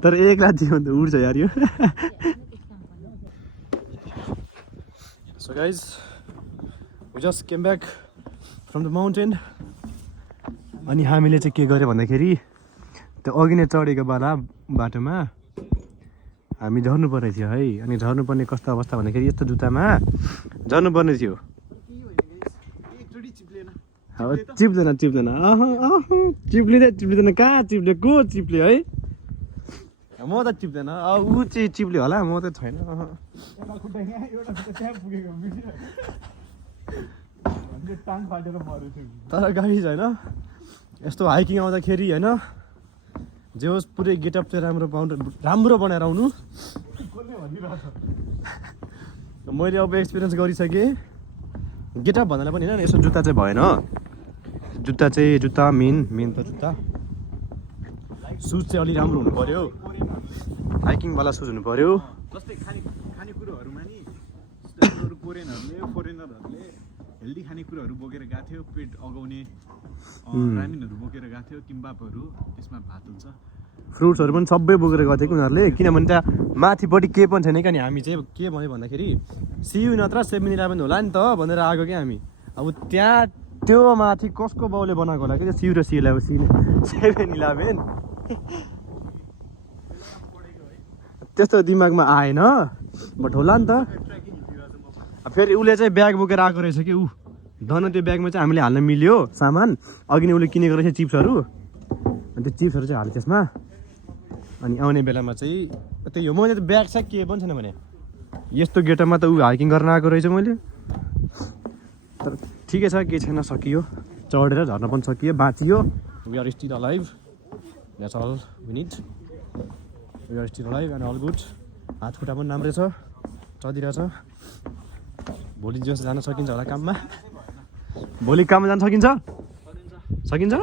तर एक लात दियो भने त उड्छ यार यो So guys, we just came back from the mountain. अनि हामीले चाहिँ के गर्यो भन्दाखेरि त्यो अघि नै चढेको बेला बाटोमा हामी झर्नु पर्ने थियो है अनि झर्नुपर्ने कस्तो अवस्था भन्दाखेरि यस्तो जुत्तामा झर्नुपर्ने थियो अब चिप्लेन चिप्लिँदैन कहाँ चिप्ले को चिप्ले है म त चिप्दैन ऊ चाहिँ चिप्ले होला म त छैन तर गाडी छैन यस्तो हाइकिङ आउँदाखेरि होइन जे होस् पुरै गेटअप चाहिँ राम्रो बनाएर आउनु मैले अब एक्सपिरियन्स गरिसकेँ गेटअप भन्नाले पनि होइन यसो जुत्ता चाहिँ भएन जुत्ता मेन त जुत्ता सुज चाहिँ अलि राम्रो हुनु पर्यो हाइकिङवाला सुज हुनु पर्यो जस्तै खानेकुरोहरूमा नि फोरेनरहरूले हेल्दी खानेकुराहरू बोकेर गएको थियो पेट अगाउने रामिनहरू बोकेर गएको थियो किम्बापहरू त्यसमा भात हुन्छ फ्रुट्सहरू पनि सबै बोकेर गएको थियो उनीहरूले किनभने त्यहाँ माथिपट्टि केही पनि छैन कि अनि हामी चाहिँ के भन्यो भन्दाखेरि सियु नत्र 7-11 होला नि त भनेर आएको क्या हामी अब त्यहाँ त्यो माथि कसको बाउले बनाएको होला कि सियु र 7-11 त्यस्तो दिमागमा आएन बट होला नि त फेरि उसले चाहिँ ब्याग बोकेर आएको रहेछ कि ऊ धन त्यो ब्यागमा चाहिँ हामीले हाल्न मिल्यो सामान अघि नै उसले किनेको रहेछ चिप्सहरू अनि त्यो चिप्सहरू चाहिँ हाल्यो त्यसमा अनि आउने बेलामा चाहिँ त्यही हो मैले त ब्याग छ के पनि छैन भने यस्तो गेटअपमा त ऊ हाइकिङ गर्न आएको रहेछ मैले तर ठिकै छ केही छैन सकियो चढेर झर्न पनि सकियो बाँचियो we are still alive that's all we need we are still alive and all good हात खुट्टा पनि राम्रै छ चलिरहेछ भोलि जस जान सकिन्छ होला काममा भोलि काममा जान सकिन्छ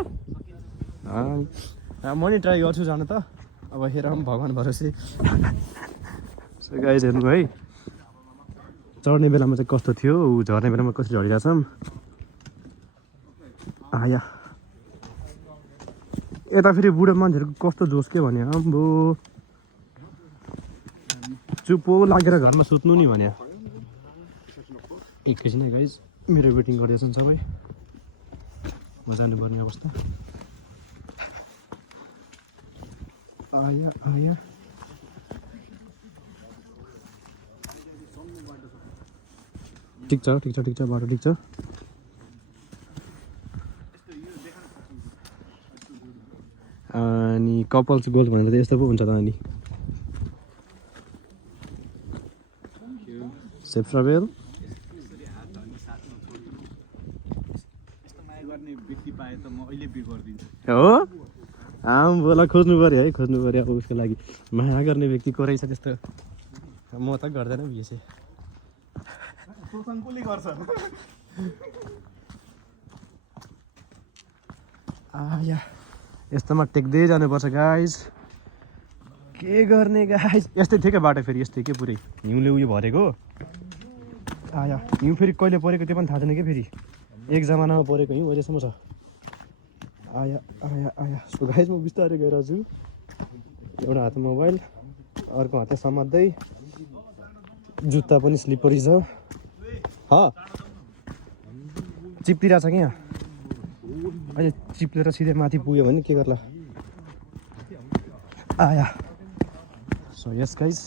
म नि ट्राई गर्छु जान त अब हेर भगवान् भरोसे सो गाइज हेर्नु है चढ्ने बेलामा चाहिँ कस्तो थियो ऊ झर्ने बेलामा कसरी झरिरहेछौँ आया यता फेरि बुढो मान्छेहरूको कस्तो जोस के भने आम्बो चुप्पो लागेर घरमा सुत्नु नि भने एकैछिन है गाइज मेरो वेटिङ गर्दैछन् सबै म जानुपर्ने अवस्था आया आया ठिक छ ठिक छ ठिक छ बाटो ठिक छ अनि कपल्स गोल्स भनेर त यस्तो पो हुन्छ त अनि सेफ ट्राभल यस्तो माया गर्ने व्यक्ति पाए त म अहिले बिहे गरिदिन्छु हो आम्बोलाई खोज्नु पऱ्यो है खोज्नु पऱ्यो अब उसको लागि माया गर्ने व्यक्ति को रहेछ त्यस्तो म त गर्दैन बिहे शोषण कसले गर्छ आया यस्तोमा टेक्दै जानुपर्छ गाइज के गर्ने गाइज यस्तै थियो क्या बाटो फेरि यस्तै के पुरै हिउँले उयो भरेको आया हिउँ फेरि कहिले परेको त्यो पनि थाहा छैन क्या फेरि एक जमानामा परेको हिउँ अहिलेसम्म छ आया आया आया सो गाइज म बिस्तारै गइरहेको छु एउटा हातमा मोबाइल अर्को हातले समात्दै जुत्ता पनि स्लिपरी छ चिप्लिरहेछ क्या अहिले चिप्लेर सिधै माथि पुग्यो भने के गर्ला आया सो यस गाइज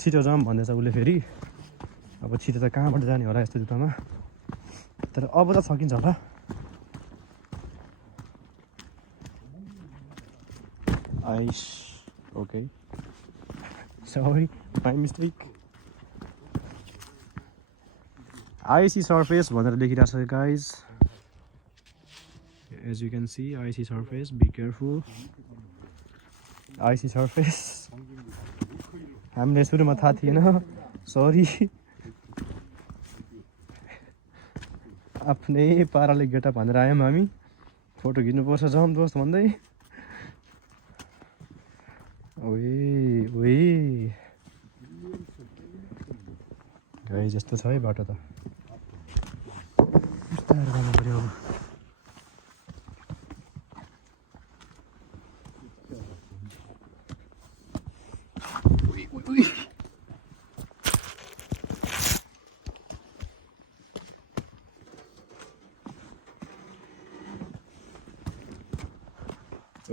छिटो जाऊँ भन्दैछ उसले फेरि अब छिटो त कहाँबाट जाने होला यस्तो जुत्तामा तर अब त सकिन्छ होला ice okay sorry my mistake icy surface भनेर लेखिरहेको छ guys as you can see icy surface be careful icy surface हामीलाई सुरुमा थाहा थिएन सरी आफ्नै पाराले गेटा भनेर आयौँ हामी फोटो खिच्नुपर्छ जाउँ दोस्त भन्दै ओए ओए गाइज यस्तो छ है बाटो त बिस्तारै जानु पऱ्यो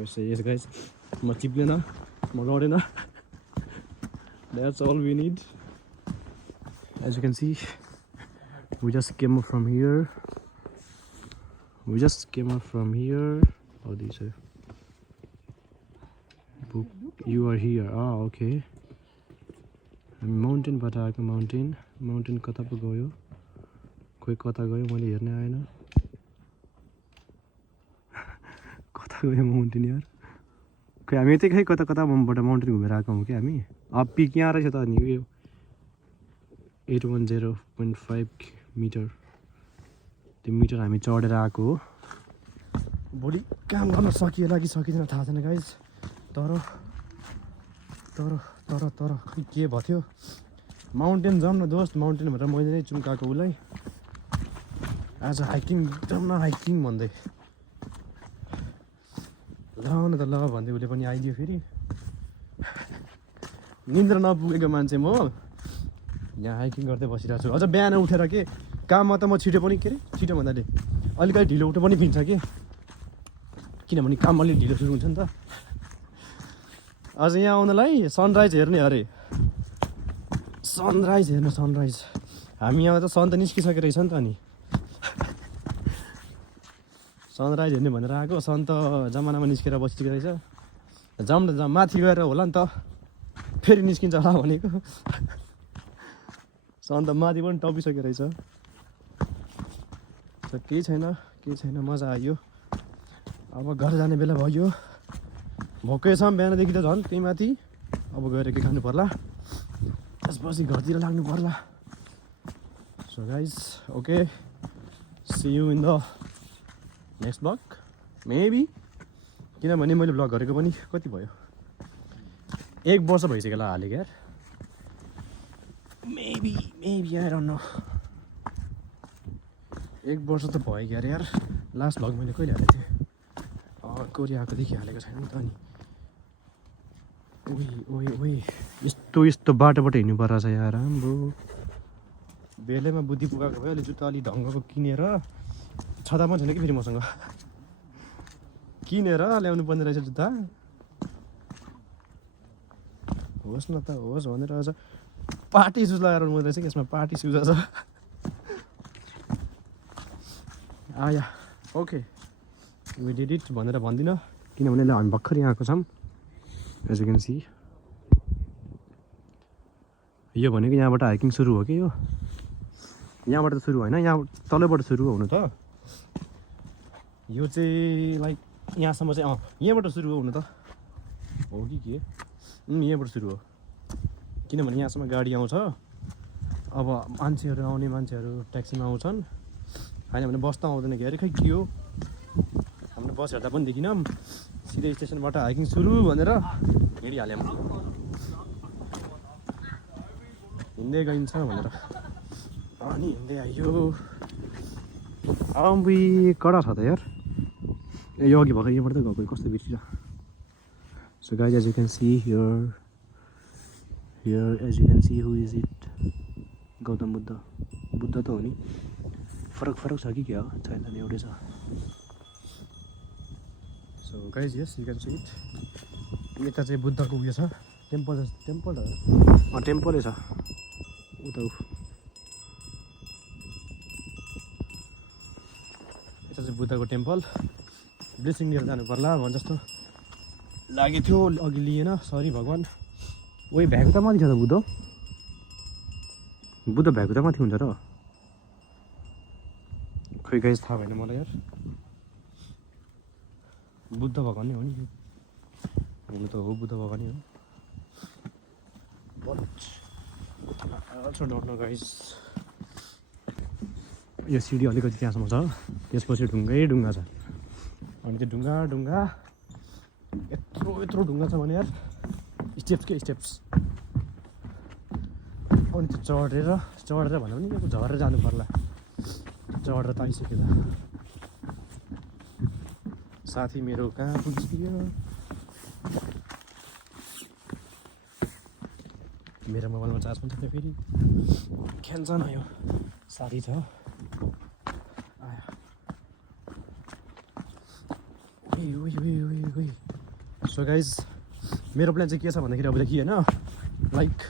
अब यस गाइज म चिप्लेन म लडेन that's all we need as you can see we just came up from here how do you say book you are here okay mountain बाट आएको mountain कता पो गयो खोइ कता गयो मैले हेर्ने आएन कता गयो माउन्टेन यार खोइ हामी यतै खै कता कताबाट माउन्टेन घुमेर आएको हौँ कि हामी अब पिक यहाँ रहेछ त अनि उयो 810.5 मिटर त्यो मिटर हामी चढेर आएको हो भोलि काम गर्न सकिएला कि सकिँदैन थाहा छैन गाइज तर खै के भयो थियो माउन्टेन जाउँ न दोस्त माउन्टेन भनेर मैले नै चुम्काएको उसलाई आज हाइकिङ जाउँ न हाइकिङ भन्दै ल न त ल भन्दै उसले पनि आइदियो फेरि निन्द्रा नपुगेको मान्छे म यहाँ हाइकिङ गर्दै बसिरहेको छु अझ बिहान उठेर के काममा त म छिटो पनि के अरे छिटो भन्नाले अलिकति ढिलो उठ्नु पनि पिन्छ कि किनभने काम अलिक ढिलो सुरु हुन्छ नि त अझ यहाँ आउनलाई सनराइज हेर्ने अरे सनराइज हेर्नु सनराइज हामी यहाँ त सन त निस्किसकेको रहेछ नि त अनि सनराइज हेर्ने भनेर आएको सन त जमानामा निस्केर बसिसकेको रहेछ जाउँ न जाउँ माथि गएर होला नि त फेरि निस्किन्छ होला भनेको सन त माथि पनि टपिसकेको रहेछ केही छैन मजा आयो अब घर जाने बेला भयो भोकै छ बिहानदेखि त झन् त्यही माथि अब गएर के खानु पर्ला त्यसपछि घरतिर लाग्नु पर्ला so guys okay see you in the next blog maybe किनभने मैले ब्लग गरेको पनि कति भयो 1 वर्ष भइसक्यो होला हालेको यार maybe I don't know 1 वर्ष त भयो कि अरे यार लास्ट भ्लग मैले कहिले हालेको थिएँ कोरिया आएकोदेखि हालेको छैन नि त अनि ओइ यस्तो बाटोबाट हिँड्नु पर्छ छ यार राम्रो बेलैमा बुद्धि पुगाएको भयो अहिले जुत्ता अलि ढङ्गको किनेर छँदा पनि छैन कि फेरि मसँग किनेर ल्याउनु पर्ने रहेछ जुत्ता होस् न त होस् भनेर अझ पार्टी सुज लगाएर आउनु रहेछ कि यसमा पार्टी सुज अझ आया ओके वी डिड इट भनेर भन्दिनँ किनभने हामी भर्खरै आएको छौँ एज यु क्यान सी यो भनेको यहाँबाट हाइकिङ सुरु हो कि यो यहाँबाट त सुरु होइन यहाँ तलबाट सुरु हुनु त यो चाहिँ लाइक यहाँसम्म चाहिँ यहाँबाट सुरु हो हुनु त हो कि के यहाँबाट सुरु हो किनभने यहाँसम्म गाडी आउँछ अब मान्छेहरू आउने मान्छेहरू ट्याक्सीमा आउँछन् होइन भने बस त आउँदैन कि अरे खै के हो हामीले बस हेर्दा पनि देखिनौँ सिधै स्टेसनबाट हाइकिङ सुरु भनेर हिँडिहाल्यौँ हिँड्दै गइन्छ भनेर अनि हिँड्दै आयो अम्बी कडा छ त यार यो अघि भर्खर यहाँबाट त गएको कस्तो बिर्सियो so guys as you can see here as you can see who is it Gautam Buddha त हो नि फरक छ कि के हो छैन एउटै छ so guys yes you can see it यता चाहिँ बुद्धको उयो छ टेम्पलै छ उता यता चाहिँ बुद्धको टेम्पल ब्लेसिङ लिएर जानु पर्ला भन्छ जस्तो लागेको थियो अघि लिएन सरी भगवान् ओइ भ्याएको त माथि छ त बुद्ध भ्याएको त माथि हुन्छ र खोइ गाइस थाहा भएन मलाई यार बुद्ध भगवान् नै हो नि हुनु त हो बुद्ध भगवान् नै हो but also don't know guys यो सिडी अलिकति त्यहाँसम्म छ त्यसपछि ढुङ्गा छ अनि त्यो ढुङ्गा यत्रो ढुङ्गा छ भने यार स्टेप्स अनि त्यो चढेर भन्यो भने यो झरेर जानु पर्ला चढेर त आइसक्यो त साथी मेरो कहाँ पुगिसक्यो मेरो मोबाइलमा चार्ज पनि छैन फेरि खेल्छ न यो साथी छ सो गाइज मेरो प्लान चाहिँ के छ भन्दाखेरि अबदेखि होइन लाइक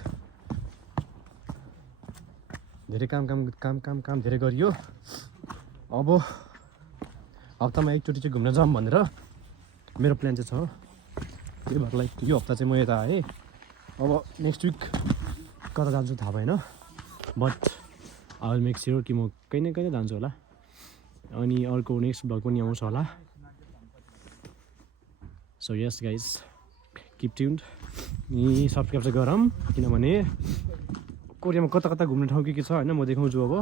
धेरै काम धेरै गरियो अब हप्तामा एकचोटि चाहिँ घुम्न जाऊँ भनेर मेरो प्लान चाहिँ छ त्यही भएर लाइक यो हप्ता चाहिँ म यता आएँ अब नेक्स्ट विक कता जान्छु थाहा भएन but I will make sure कि म कहीँ न कहीँ जान्छु होला अनि अर्को नेक्स्ट भ्लग पनि आउँछ होला so yes guys keep tuned नि सब्सक्राइब चाहिँ गरौँ किनभने कोरियामा कता घुम्ने ठाउँ के छ होइन म देखाउँछु अब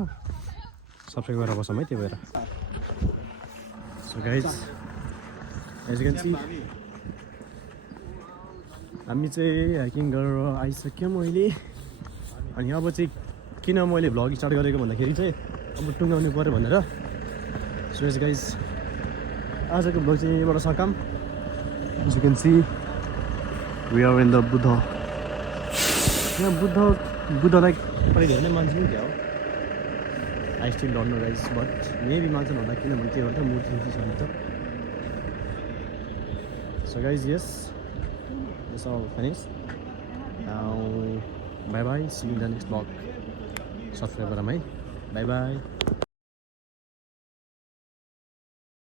सब्सक्राइब गरेर बसौँ है त्यही भएर so guys as you can see हामी चाहिँ हाइकिङ गरेर आइसक्यौँ अहिले अनि अब चाहिँ किन मैले भ्लग स्टार्ट गरेको भन्दाखेरि चाहिँ अब टुङ्गाउनु पऱ्यो भनेर सो यस गाइज आजको भ्लग चाहिँ यहीँबाट सकाम As you can see, we are in the Buddha. Yeah, Buddha like probably धेरै नै मान्छे क्या हो I still don't know guys, but maybe मान्छे होला किनभने त्यो एउटा मूर्ति छ नि त So guys, yes, that's all finished. Now, bye bye. See you in the next vlog. Subscribe गरौँ है. Bye bye.